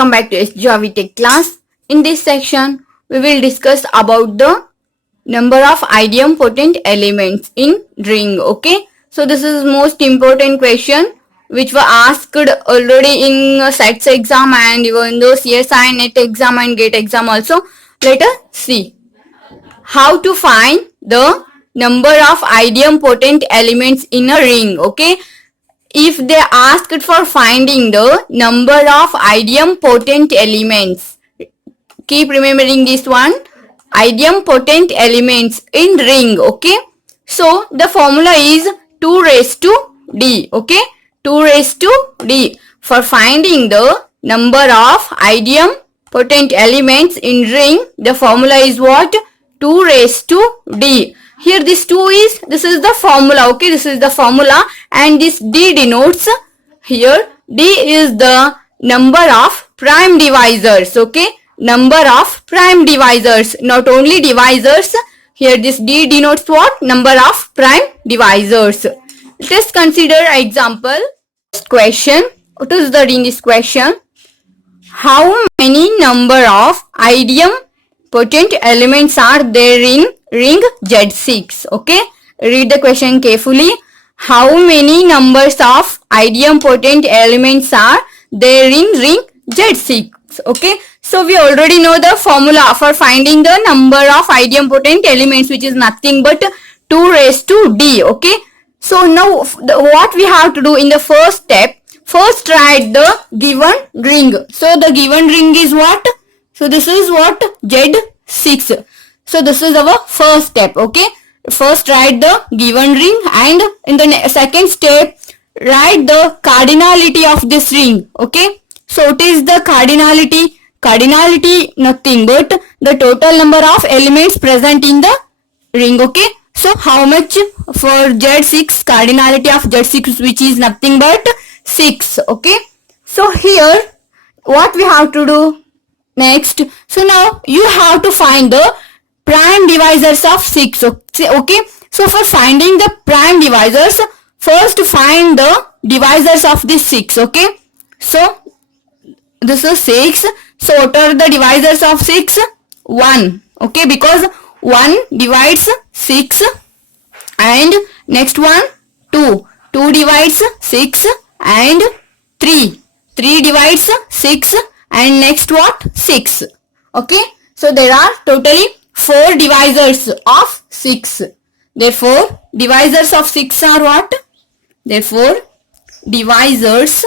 welcome back to SGRV Tech class. In this section, we will discuss about the number of idempotent elements in ring. Okay, so this is most important question which were asked already in SETS exam and even the CSI NET exam and GATE exam also. Let us see how to find the number of idempotent elements in a ring. Okay, if they asked for finding the number of idempotent elements, keep remembering this one, idempotent elements in ring. Okay, so the formula is 2 raised to d. Okay, 2 raised to d for finding the number of idempotent elements in ring. The formula is what? 2 raised to d. Here this 2 is, this is the formula. Okay, this is the formula, and this d denotes, here d is the number of prime divisors. Okay, number of prime divisors, not only divisors. Here this d denotes what? Number of prime divisors. Let us consider example. Question. What is the in this question? How many number of idempotent elements are there in ring Z6? Okay, read the question carefully. How many numbers of idempotent elements are there in ring Z6? Okay, so we already know the formula for finding the number of idempotent elements, which is nothing but 2 raised to d. Okay, so now what we have to do in the first step, first write the given ring. So the given ring is what? So this is what? Z6. So this is our first step. Okay, first write the given ring, and in the second step write the cardinality of this ring. Okay, so what is the cardinality? Cardinality nothing but the total number of elements present in the ring. Okay, so how much for Z6? Cardinality of Z6, which is nothing but 6. Okay, so here what we have to do next? So now you have to find the prime divisors of 6. Okay, so for finding the prime divisors, first find the divisors of this 6. Okay, so this is 6. So what are the divisors of 6? 1. Okay, because 1 divides 6, and next one 2. 2 divides 6, and 3. 3 divides 6, and next what? 6. Okay, so there are totally 4 divisors of 6. Therefore, divisors of 6 are what? Therefore, divisors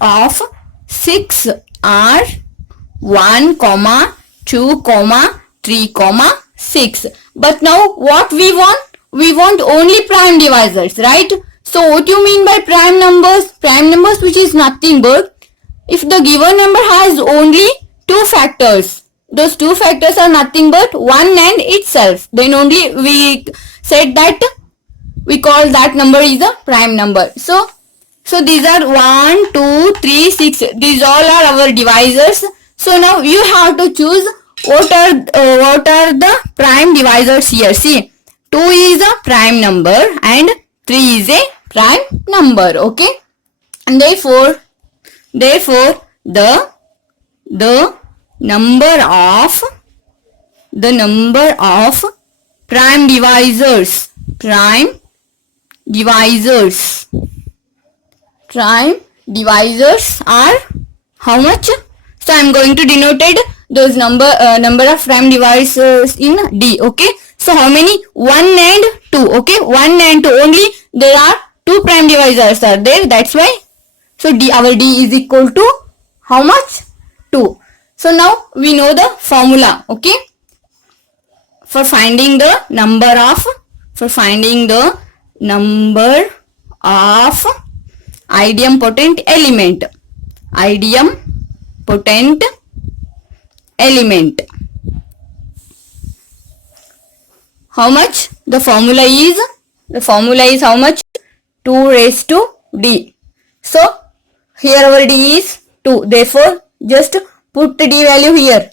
of 6 are 1, 2, 3, 6. But now what we want? We want only prime divisors, right? So what do you mean by prime numbers? Prime numbers, which is nothing but if the given number has only 2 factors. Those 2 factors are nothing but 1 and itself. Then only we said that we call that number is a prime number. So these are 1, 2, 3, 6. These all are our divisors. So now you have to choose what are the prime divisors here. See, 2 is a prime number and 3 is a prime number. Okay, and therefore the number of prime divisors are how much? So I am going to denote those number of prime divisors in d. Okay, so how many? 1 and 2. Okay, 1 and 2 only. There are 2 prime divisors are there. That's why. So our d is equal to how much? 2. So now we know the formula. Okay, for finding the number of idempotent element. How much? The formula is how much? 2 raised to d. So here our d is 2. Therefore just put the d value here.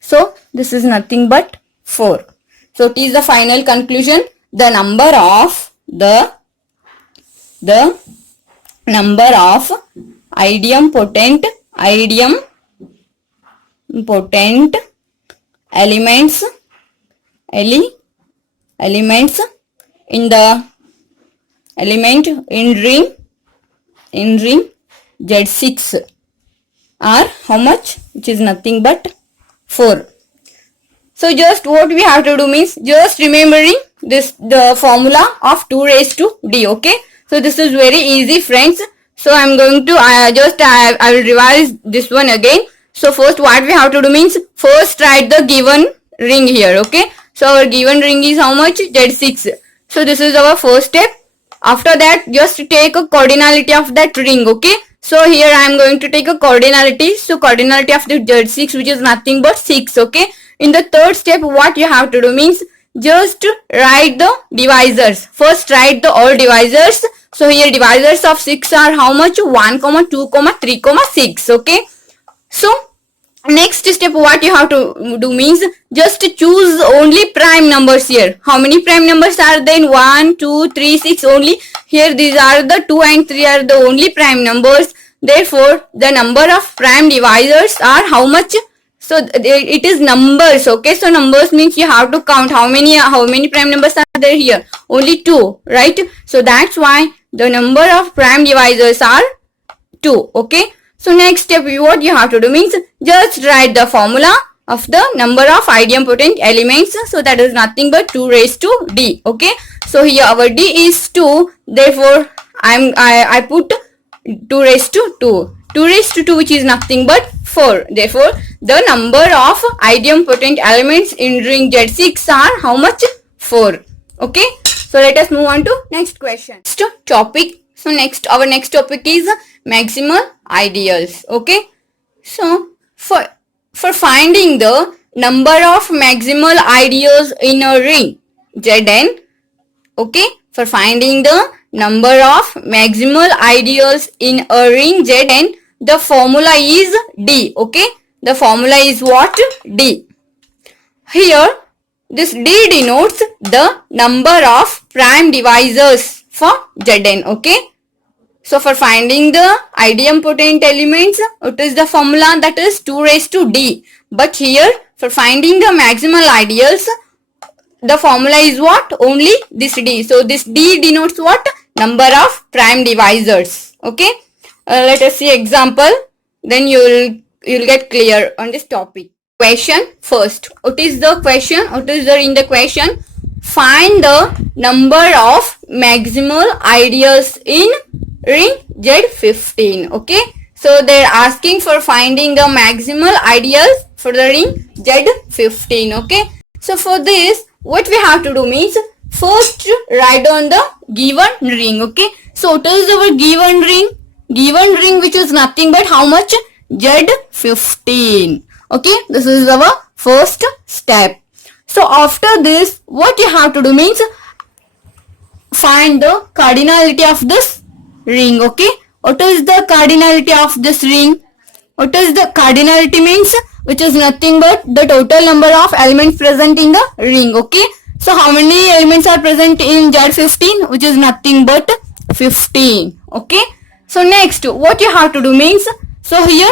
So this is nothing but 4. So it is the final conclusion. The number of idempotent elements elements in the element in ring Z6 are how much, which is nothing but 4. So just what we have to do means just remembering this, the formula of 2 raised to d. Okay, so this is very easy, friends. So I'm going to I will revise this one again. So first what we have to do means first write the given ring here. Okay, so our given ring is how much, Z6. So this is our first step. After that just take a cardinality of that ring. Okay, so here I am going to take a cardinality. So cardinality of the Z6, which is nothing but 6. Okay, in the third step what you have to do means just write the divisors. First write the all divisors. So here divisors of 6 are how much, 1, 2, 3, 6. Okay, so next step what you have to do means just choose only prime numbers here. How many prime numbers are there? 1, 2, 3, 6 only. Here these are the 2 and 3 are the only prime numbers. Therefore the number of prime divisors are how much? So it is numbers. Okay, so numbers means you have to count how many prime numbers are there here. Only 2, right? So that's why the number of prime divisors are 2. Okay, so next step what you have to do means just write the formula of the number of idempotent elements. So that is nothing but 2 raised to d. Okay, so here our d is 2. Therefore I put 2 raised to 2. 2 raised to 2, which is nothing but 4. Therefore the number of idempotent elements in ring Z6 are how much? 4. Okay, so let us move on to next question. Next topic. So our next topic is maximal ideals. Okay, so for finding the number of maximal ideals in a ring Zn, okay, for finding the number of maximal ideals in a ring Zn, the formula is d. Okay, the formula is what? D. Here this d denotes the number of prime divisors for Zn. Okay, so for finding the idempotent elements, it is the formula that is 2 raised to d. But here for finding the maximal ideals, the formula is what? Only this d. So this d denotes what? Number of prime divisors. Okay, let us see example, then you'll get clear on this topic. Question first. What is the question? What is there in the question? Find the number of maximal ideals in ring Z15. Okay, so they're asking for finding the maximal ideals for the ring Z15. Okay, so for this what we have to do means first write down the given ring. Okay, so what is our given ring? Given ring, which is nothing but how much? Z15. Okay, this is our first step. So after this what you have to do means find the cardinality of this ring. Okay, what is the cardinality of this ring? What is the cardinality means? Which is nothing but the total number of elements present in the ring. Okay, so how many elements are present in Z15? Which is nothing but 15. Okay, so next what you have to do means, so here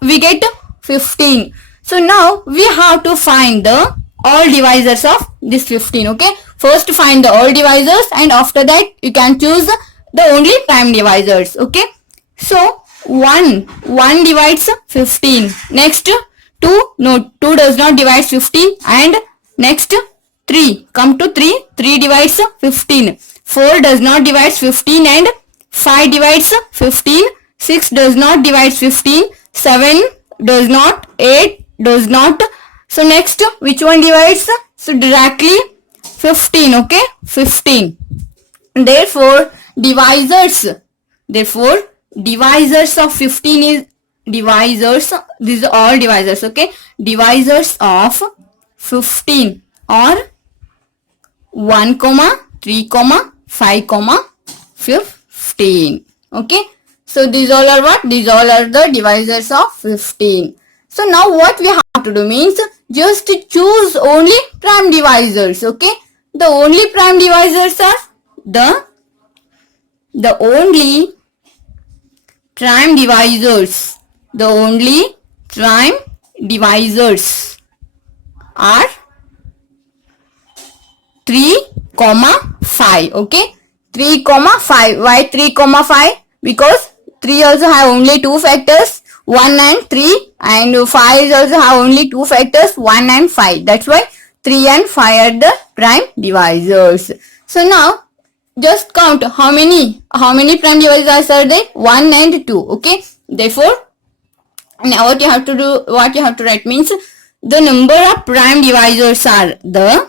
we get 15. So now we have to find the all divisors of this 15. Okay, first find the all divisors and after that you can choose the only prime divisors. Okay, so 1 divides 15. Next 2, no, 2 does not divide 15. And next 3, come to 3 divides 15. 4 does not divide 15 and 5 divides 15. 6 does not divide 15. 7 does not. 8 does not. So next which one divides? So directly 15. Okay, 15. Therefore divisors of 15 is divisors. These are all divisors. Okay, divisors of 15 are 1, 3, 5, 15. Okay, so these all are what? These all are the divisors of 15. So now what we have to do means just choose only prime divisors. Okay, the only prime divisors are the only prime divisors. The only prime divisors are 3, 5. Okay, 3, 5. Why 3, 5? Because 3 also have only 2 factors, 1 and 3, and 5 also have only 2 factors, 1 and 5. That's why 3 and 5 are the prime divisors. So now just count how many prime divisors are there? 1 and 2. Okay, therefore now what you have to write means the number of prime divisors are the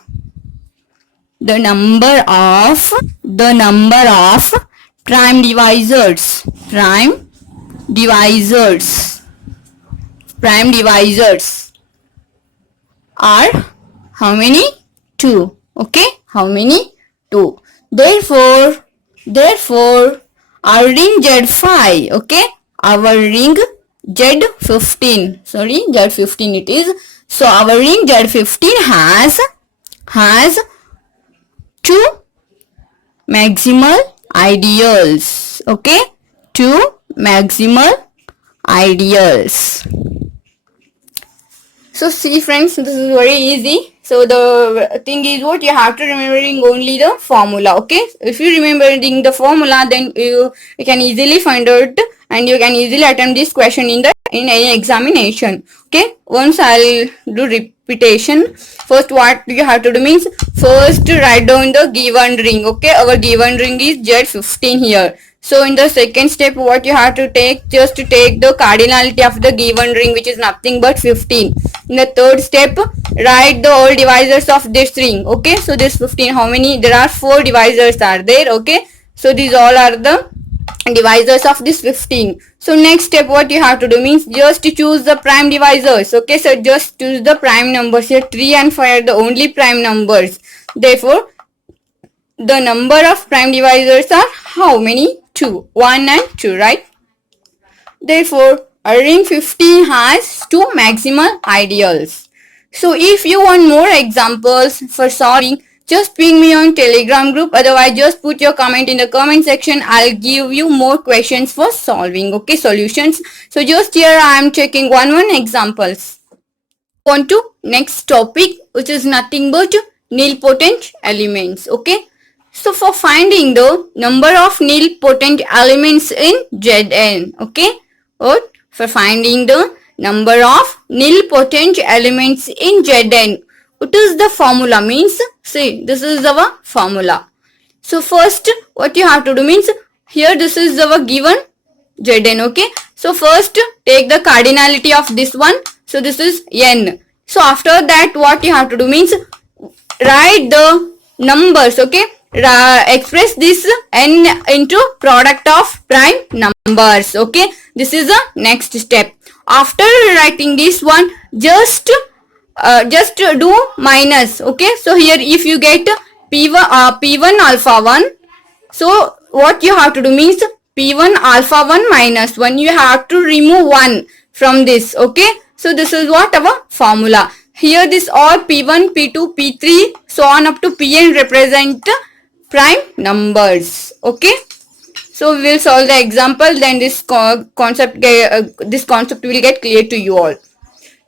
number of prime divisors are how many? 2. Okay, how many? 2. Therefore our ring Z5, okay, our ring Z15, sorry, Z15 it is. So our ring Z15 has 2 maximal ideals. Okay, 2 maximal ideals. So see friends, this is very easy. So the thing is what you have to remembering only the formula. Okay, if you remembering the formula, then you can easily find out and you can easily attempt this question in any examination. Okay, once I'll do repetition. First what you have to do means first write down the given ring. Okay, our given ring is Z15 here. So in the second step what you have to take, just to take the cardinality of the given ring, which is nothing but 15. In the third step, write the all divisors of this ring. Okay, so this 15, how many? There are 4 divisors are there. Okay, so these all are the divisors of this 15. So next step what you have to do means just to choose the prime divisors. Okay, so just choose the prime numbers. Here 3 and 5 are the only prime numbers. Therefore the number of prime divisors are how many? 2. 1 and 2, right? Therefore a ring 15 has 2 maximal ideals. So if you want more examples for solving, just ping me on Telegram group. Otherwise just put your comment in the comment section. I'll give you more questions for solving. Okay, solutions. So just here I am checking one examples. On to next topic, which is nothing but nilpotent elements. Okay, so for finding the number of nilpotent elements in Zn. Okay, or for finding the number of nilpotent elements in Zn, what is the formula means? See, this is our formula. So first what you have to do means, here this is our given Zn. Okay, so first take the cardinality of this one. So this is n. So after that what you have to do means write the numbers. Okay, express this n into product of prime numbers. Okay, this is the next step. After writing this one, just do minus. Okay, so here if you get p1 alpha 1, so what you have to do means p1 alpha 1 minus 1, you have to remove 1 from this. Okay, so this is what our formula. Here this all p1, p2, p3 so on up to pn represent prime numbers. Okay, so we will solve the example, then this concept will get clear to you all.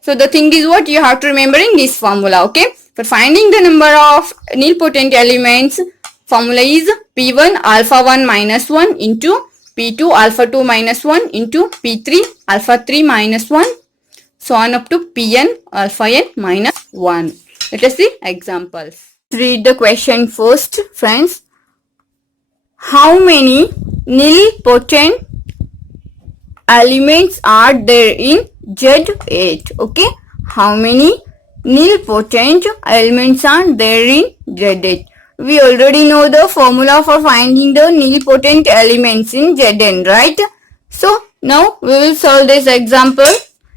So the thing is what you have to remember in this formula. Okay, for finding the number of nilpotent elements, formula is p1 alpha 1 minus 1 into p2 alpha 2 minus 1 into p3 alpha 3 minus 1 so on up to pn alpha n minus 1. Let us see examples. Read the question first, friends. How many nilpotent elements are there in Z8? Okay, how many nilpotent elements are there in Z8? We already know the formula for finding the nilpotent elements in Zn, right? So now we will solve this example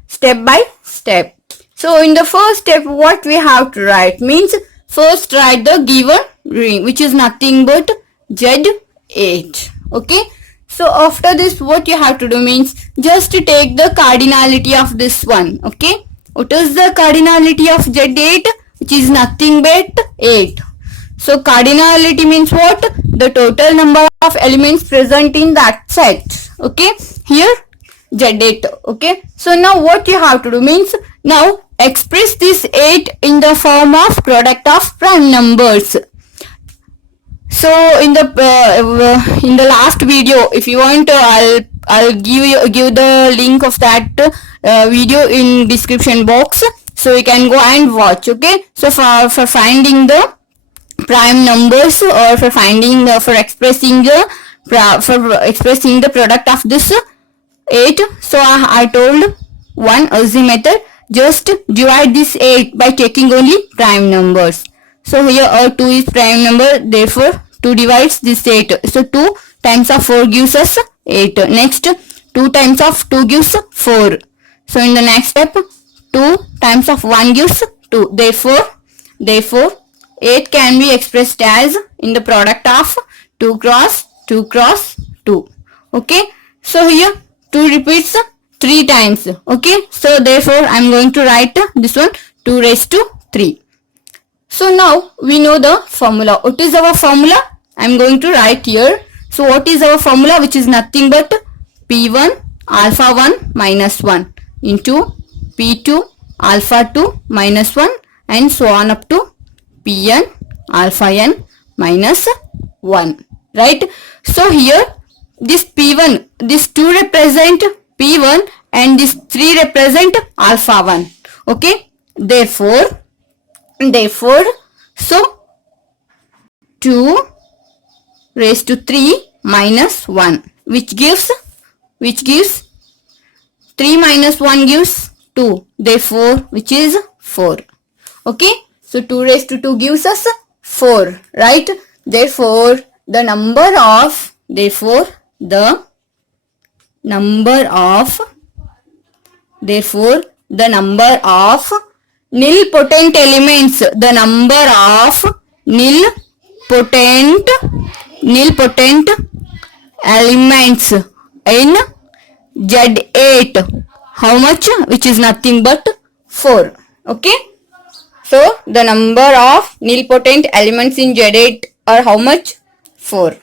step by step. So in the first step what we have to write means first write the given ring, which is nothing but Z8. Okay, so after this what you have to do means just to take the cardinality of this one. Okay, what is the cardinality of Z8? Which is nothing but 8. So cardinality means what? The total number of elements present in that set. Okay, here Z8. Okay, so now what you have to do means, now express this 8 in the form of product of prime numbers. So in the last video, if you want, I'll give the link of that video in description box, so you can go and watch. Okay, so for finding the prime numbers, or for finding for expressing the product of this 8, so I told one easy method, just divide this 8 by taking only prime numbers. So here 2 is prime number, therefore 2 divides this 8. So 2 times of 4 gives us 8. Next 2 times of 2 gives 4. So in the next step 2 times of 1 gives 2. Therefore 8 can be expressed as in the product of 2 cross 2 cross 2. Okay, so here 2 repeats 3 times. Okay, so therefore I am going to write this one 2 raised to 3. So now we know the formula. What is our formula? I am going to write here. So what is our formula, which is nothing but P1 alpha 1 minus 1 into P2 alpha 2 minus 1 and so on up to Pn alpha n minus 1. Right? So here this P1, this 2 represent P1 and this 3 represent alpha 1. Okay? Therefore, so 2 raised to 3 minus 1, which gives 3 minus 1 gives 2, therefore which is 4. Okay, so 2 raised to 2 gives us 4, right? Therefore the number of nilpotent elements, the number of nilpotent elements in Z8, how much? Which is nothing but 4. Okay, so the number of nilpotent elements in Z8 are how much? 4.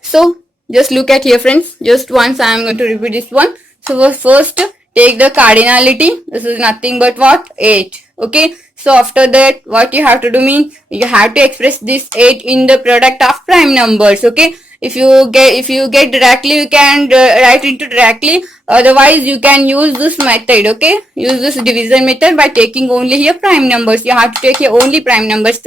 So just look at here, friends. Just once I am going to repeat this one. So first take the cardinality. This is nothing but what? 8. Okay, so after that what you have to do means, you have to express this 8 in the product of prime numbers. Okay, if you get directly, you can write it directly, otherwise you can use this method. Okay, use this division method by taking only here prime numbers. You have to take here only prime numbers.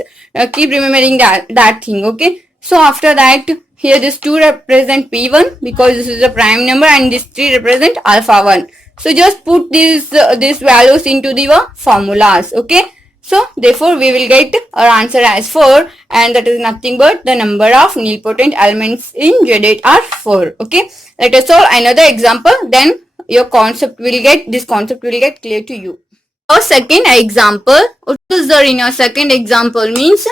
Keep remembering that thing. Okay, so after that, here this 2 represent P1 because this is a prime number, and this 3 represent alpha 1. So just put these values into the formulas. Okay, so therefore we will get our answer as 4, and that is nothing but the number of nilpotent elements in Z8 are 4. Okay, let us solve another example, then your concept will get clear to you. Our second example, what is there in our second example means,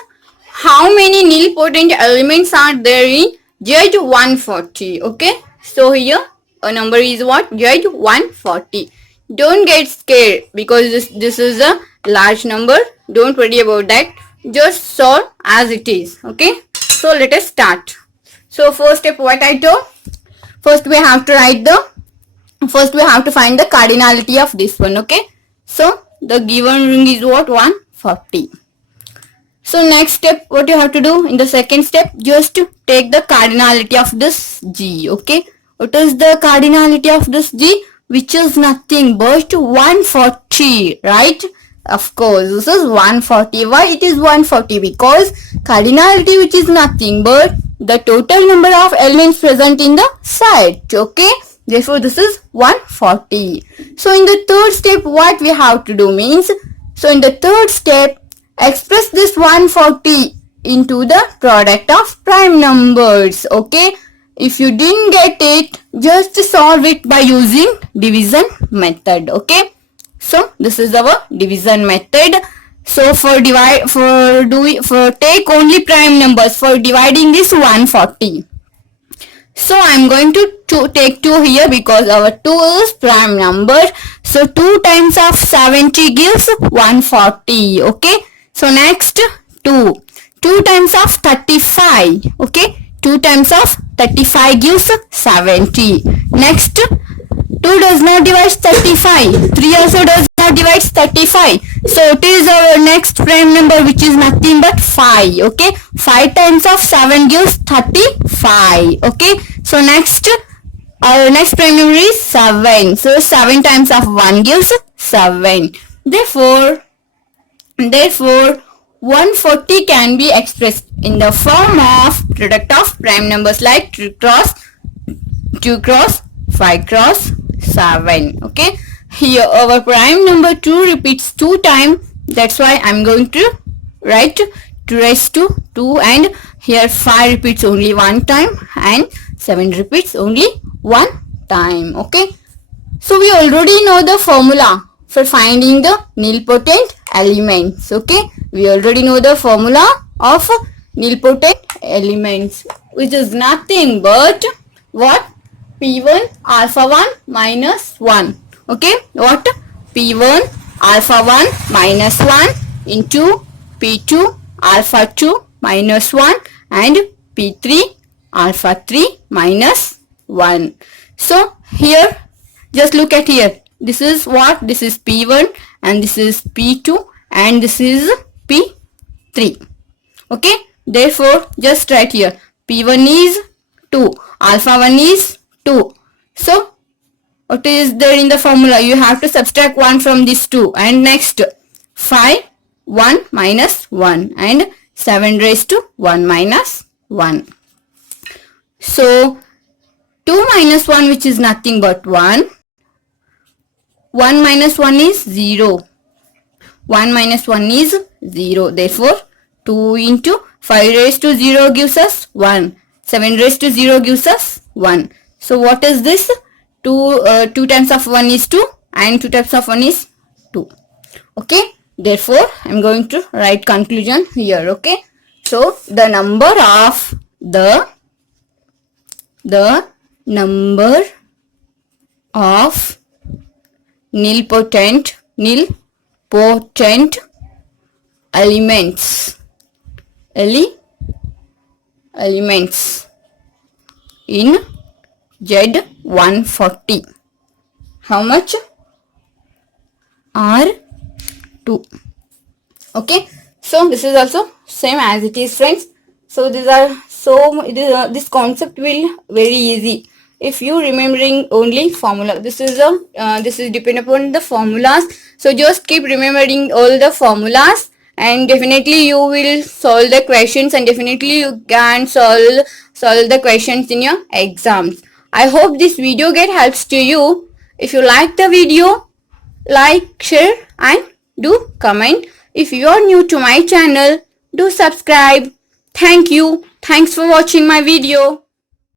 how many nilpotent elements are there in Z140? Okay, so here a number is what? Z140. Don't get scared because this is a large number. Don't worry about that. Just solve as it is. Okay, so let us start. So first step, what I told, first we have to find the cardinality of this one. Okay, so the given ring is what? 140. So next step, what you have to do in the second step, just to take the cardinality of this G. Okay, what is the cardinality of this G? Which is nothing but 140, right? Of course, this is 140. Why it is 140? Because cardinality, which is nothing but the total number of elements present in the set. Okay, therefore this is 140. So in the third step, what we have to do means, so in the third step, express this 140 into the product of prime numbers. Okay, if you didn't get it, just solve it by using division method. Okay, so this is our division method. So take only prime numbers for dividing this 140. So I am going to take 2 here because our 2 is prime number. So 2 times of 70 gives 140. Okay, so next 2 times of 35. Okay, 2 times of 35 gives 70. Next, 2 does not divide 35. 3 also does not divide 35. So it is our next prime number, which is nothing but 5. Okay. 5 times of 7 gives 35. Okay. So next, our next prime number is 7. So 7 times of 1 gives 7. Therefore 140 can be expressed in the form of product of prime numbers like 2 cross 5 cross 7. Okay. Here our prime number 2 repeats 2 times. That's why I'm going to write 2 raised to 2, and here 5 repeats only 1 time and 7 repeats only 1 time. Okay. So we already know the formula for finding the nilpotent elements. Okay. We already know the formula of nilpotent elements, which is nothing but what? P1 alpha 1 minus 1. Okay. What? P1 alpha 1 minus 1 into P2 alpha 2 minus 1 and P3 alpha 3 minus 1. So here, just look at here. This is what? This is P1 and this is P2 and this is P3. Okay. Therefore, just write here. P1 is 2. Alpha 1 is 2. So, what is there in the formula? You have to subtract 1 from this 2. And next, 5, 1 minus 1 and 7 raised to 1 minus 1. So, 2 minus 1, which is nothing but 1. 1 minus 1 is 0. 1 minus 1 is 0. Therefore, 2 into 5 raised to 0 gives us 1. 7 raised to 0 gives us 1. So, what is this? 2 times of 1 is 2 and 2 times of 1 is 2. Okay. Therefore, I am going to write conclusion here. Okay. So, the number of nilpotent elements in Z140. How much? Are 2. Okay. So this is also same as it is, friends. So this concept will very easy if you remembering only formula. This is depend upon the formulas. So just keep remembering all the formulas, and definitely you will solve the questions, and definitely you can solve the questions in your exams. I hope this video helps to you. If you like the video, like, share and do comment. If you are new to my channel, do subscribe. Thank you. Thanks for watching my video.